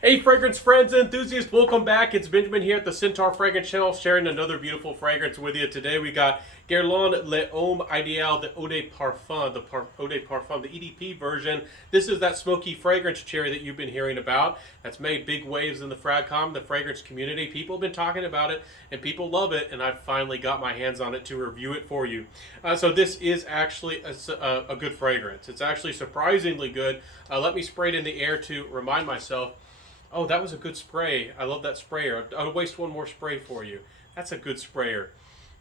Hey, fragrance friends and enthusiasts, welcome back. It's Benjamin here at the Centaur Fragrance Channel, sharing another beautiful fragrance with you. Today we got Guerlain Le Homme Ideal, the Eau de Parfum, Eau de Parfum, the EDP version. This is that smoky fragrance cherry that you've been hearing about. That's made big waves in the fragcom, the fragrance community. People have been talking about it, and people love it, and I finally got my hands on it to review it for you. So this is actually a good fragrance. It's actually surprisingly good. Let me spray it in the air to remind myself. Oh, that was a good spray. I love that sprayer. I'll waste one more spray for you. That's a good sprayer.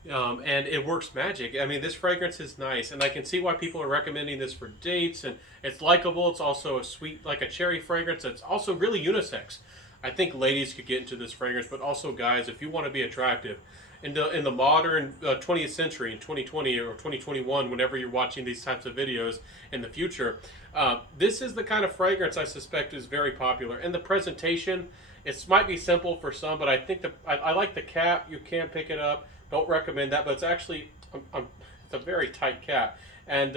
And it works magic. I mean, this fragrance is nice, and I can see why people are recommending this for dates. And it's likable. It's also a sweet, like a cherry fragrance. It's also really unisex. I think ladies could get into this fragrance, but also guys, if you want to be attractive. In the modern 20th century, in 2020 or 2021, whenever you're watching these types of videos in the future, this is the kind of fragrance I suspect is very popular. And the presentation, it might be simple for some, but I think I like the cap. You can pick it up. Don't recommend that, but it's actually it's a very tight cap. And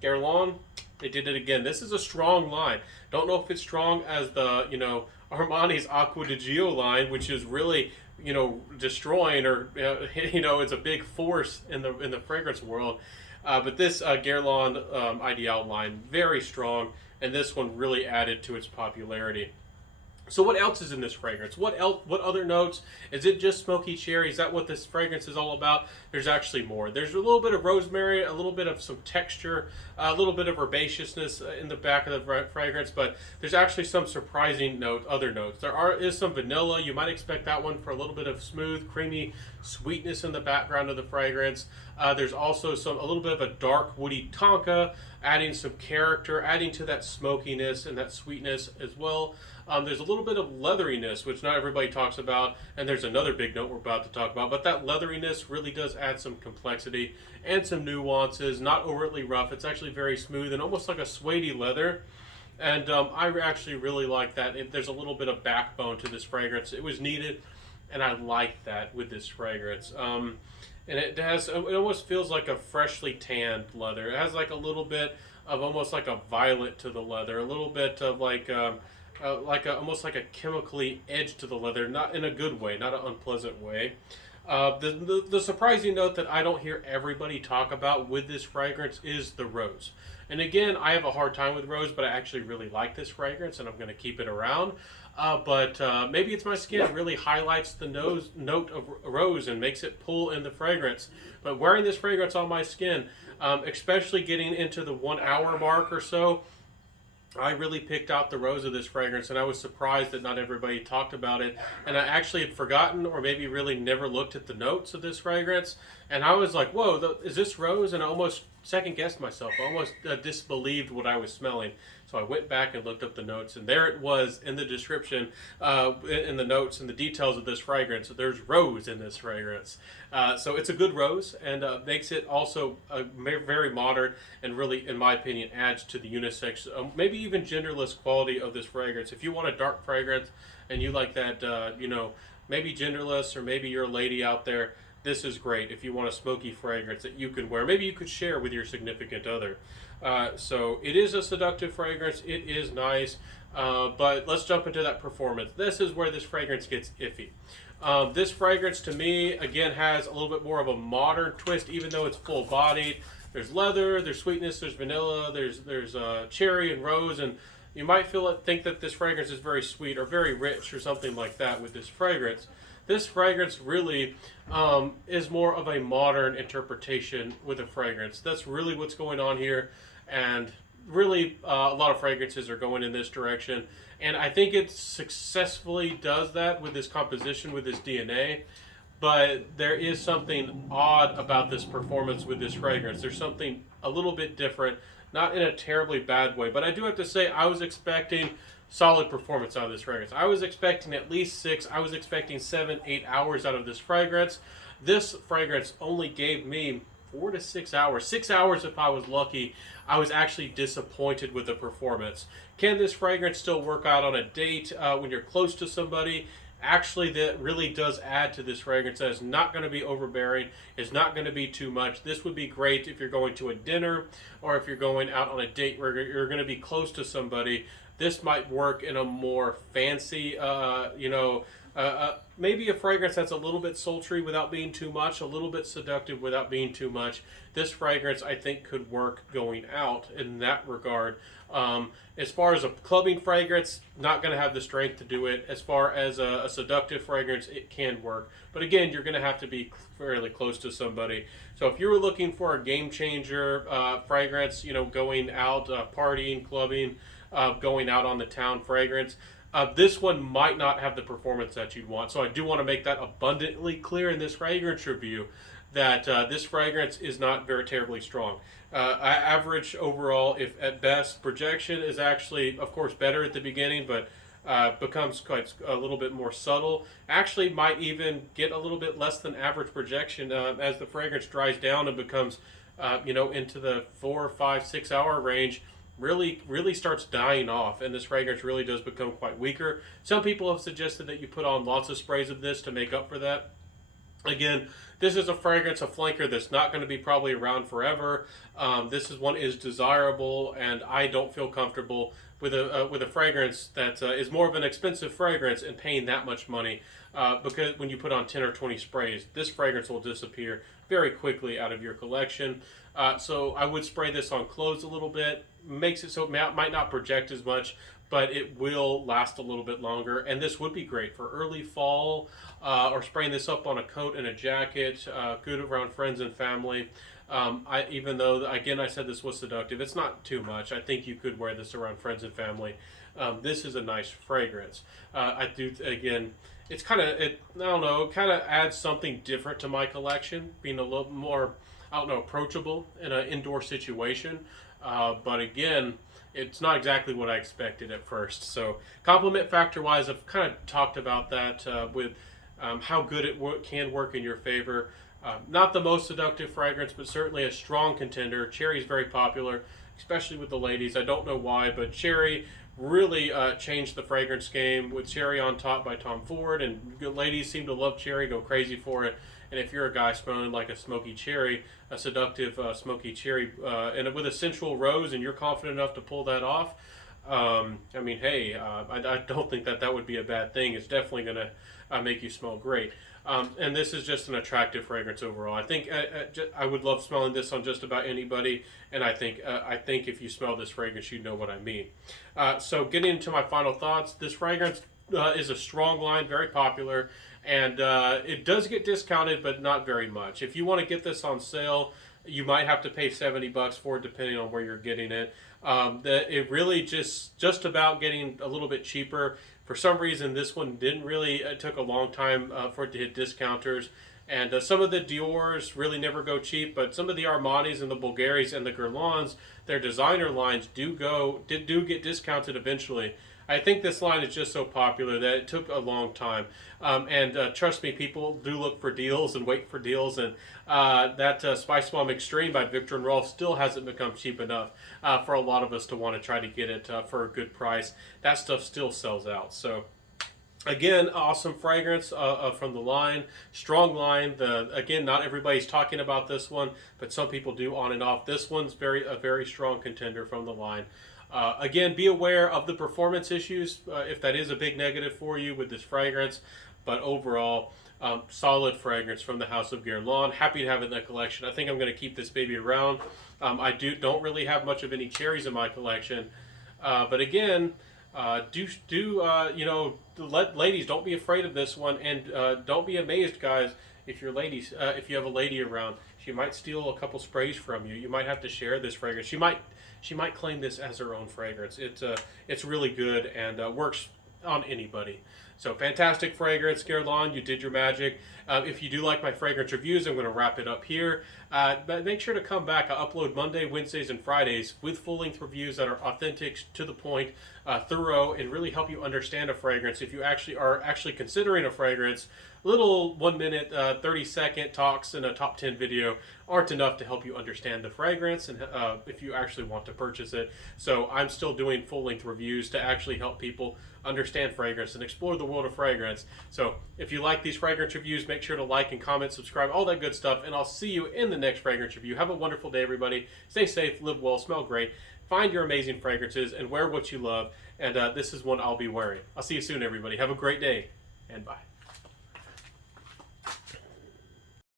Guerlain, they did it again. This is a strong line. Don't know if it's strong as the Armani's Acqua di Gio line, which is really destroying, or it's a big force in the fragrance world. But this Guerlain Ideal line, very strong, and this one really added to its popularity. So what else is in this fragrance? What other notes? Is it just smoky cherry? Is that what this fragrance is all about? There's actually more. There's a little bit of rosemary, a little bit of some texture, a little bit of herbaceousness in the back of the fragrance, but there's actually some surprising other notes. Is some vanilla. You might expect that one for a little bit of smooth, creamy sweetness in the background of the fragrance. There's also a little bit of a dark woody tonka, adding some character, adding to that smokiness and that sweetness as well. There's a little bit of leatheriness, which not everybody talks about, and there's another big note we're about to talk about, but that leatheriness really does add some complexity and some nuances, not overtly rough. It's actually very smooth and almost like a suede leather, and I actually really like that. There's a little bit of backbone to this fragrance. It was needed, and I like that with this fragrance. And it almost feels like a freshly tanned leather. It has like a little bit of almost like a violet to the leather, a little bit of almost like a chemically edge to the leather, not in a good way, not an unpleasant way. The surprising note that I don't hear everybody talk about with this fragrance is the rose. And again, I have a hard time with rose, but I actually really like this fragrance, and I'm going to keep it around. But maybe it's my skin. It really highlights the note of rose and makes it pull in the fragrance. But wearing this fragrance on my skin, especially getting into the 1 hour mark or so, I really picked out the rose of this fragrance, and I was surprised that not everybody talked about it. And I actually had forgotten, or maybe really never looked at the notes of this fragrance. And I was like, whoa, is this rose? And I almost second guessed myself. I almost disbelieved what I was smelling. So I went back and looked up the notes, and there it was in the description, in the notes and the details of this fragrance. There's rose in this fragrance. So it's a good rose, and makes it also very modern, and really, in my opinion, adds to the unisex, maybe even genderless quality of this fragrance. If you want a dark fragrance and you like that, maybe genderless, or maybe you're a lady out there, this is great if you want a smoky fragrance that you can wear. Maybe you could share with your significant other. So it is a seductive fragrance. It is nice. But let's jump into that performance. This is where this fragrance gets iffy. This fragrance, to me, again, has a little bit more of a modern twist, even though it's full-bodied. There's leather, there's sweetness, there's vanilla, there's cherry and rose, and you might think that this fragrance is very sweet or very rich or something like that with this fragrance. This fragrance really is more of a modern interpretation with a fragrance. That's really what's going on here, and really a lot of fragrances are going in this direction, and I think it successfully does that with this composition, with this DNA. But there is something odd about this performance with this fragrance. There's something a little bit different, not in a terribly bad way, but I do have to say I was expecting solid performance out of this fragrance. I was expecting at least 6. I was expecting 7, 8 hours out of this fragrance. This fragrance only gave me 4 to 6 hours. 6 hours if I was lucky. I was actually disappointed with the performance. Can this fragrance still work out on a date when you're close to somebody? Actually, that really does add to this fragrance. That is not going to be overbearing. It's not going to be too much. This would be great if you're going to a dinner, or if you're going out on a date where you're going to be close to somebody. this might work in a more fancy, maybe a fragrance that's a little bit sultry without being too much, a little bit seductive without being too much. This fragrance, I think, could work going out in that regard. As far as a clubbing fragrance, not going to have the strength to do it. As far as a seductive fragrance, it can work. But again, you're going to have to be fairly close to somebody. So if you were looking for a game changer fragrance, going out, partying, clubbing, going out on the town fragrance, this one might not have the performance that you'd want. So I do want to make that abundantly clear in this fragrance review that this fragrance is not very terribly strong. Average overall, if at best. Projection is actually, of course, better at the beginning, but becomes quite a little bit more subtle. Actually, might even get a little bit less than average projection as the fragrance dries down and becomes, into the 4, 5, 6 hour range. Really starts dying off, and this fragrance really does become quite weaker. Some people have suggested that you put on lots of sprays of this to make up for that. Again, this is a fragrance, a flanker that's not going to be probably around forever. This is desirable, and I don't feel comfortable with a fragrance that is more of an expensive fragrance and paying that much money because when you put on 10 or 20 sprays, this fragrance will disappear very quickly out of your collection. So I would spray this on clothes a little bit, makes it so it might not project as much, but it will last a little bit longer. And this would be great for early fall or spraying this up on a coat and a jacket, good around friends and family. Even though, again, I said this was seductive, it's not too much. I think you could wear this around friends and family. This is a nice fragrance. It's kind of, kind of adds something different to my collection, being a little more, approachable in an indoor situation. But again, it's not exactly what I expected at first. So compliment factor wise, I've kind of talked about that with how good it can work in your favor. Not the most seductive fragrance, but certainly a strong contender. Cherry is very popular, especially with the ladies. I don't know why, but Cherry really changed the fragrance game with Cherry on Top by Tom Ford, and ladies seem to love Cherry, go crazy for it. And if you're a guy smelling like a smoky cherry, a seductive smoky cherry, and with a sensual rose, and you're confident enough to pull that off, I don't think that would be a bad thing. It's definitely going to make you smell great. And this is just an attractive fragrance overall. I think I would love smelling this on just about anybody, and I think if you smell this fragrance, you know what I mean. So getting into my final thoughts, this fragrance is a strong line, very popular, and it does get discounted, but not very much. If you want to get this on sale, you might have to pay $70 for it, depending on where you're getting it. It really just about getting a little bit cheaper. For some reason, this one didn't really. It took a long time for it to hit discounters. And some of the Dior's really never go cheap, but some of the Armanis and the Bulgaris and the Guerlains, their designer lines do get discounted eventually. I think this line is just so popular that it took a long time. Trust me, people do look for deals and wait for deals. And that Spice Bomb Extreme by Victor and Rolf still hasn't become cheap enough for a lot of us to want to try to get it for a good price. That stuff still sells out. So again, awesome fragrance from the line, strong line. Again, not everybody's talking about this one, but some people do on and off. This one's a very strong contender from the line. Again, be aware of the performance issues if that is a big negative for you with this fragrance. But overall, solid fragrance from the House of Guerlain. Happy to have it in the collection. I think I'm going to keep this baby around. I don't really have much of any cherries in my collection, but again, ladies, don't be afraid of this one, and don't be amazed, guys, if you're ladies, if you have a lady around, she might steal a couple sprays from you. You might have to share this fragrance. She might claim this as her own fragrance. It's really good and works on anybody. So fantastic fragrance, Guerlain. You did your magic. If you do like my fragrance reviews, I'm going to wrap it up here. But make sure to come back. I upload Monday, Wednesdays, and Fridays with full-length reviews that are authentic, to the point, thorough, and really help you understand a fragrance. If you are actually considering a fragrance, little 1 minute, 30-second talks in a top 10 video aren't enough to help you understand the fragrance and if you actually want to purchase it. So I'm still doing full-length reviews to actually help people understand fragrance and explore the world of fragrance. So if you like these fragrance reviews, make sure to like and comment, subscribe, all that good stuff, and I'll see you in the next fragrance review. Have a wonderful day, everybody. Stay safe, live well, smell great, find your amazing fragrances, and wear what you love. and this is one I'll be wearing. I'll see you soon, everybody. Have a great day, and bye.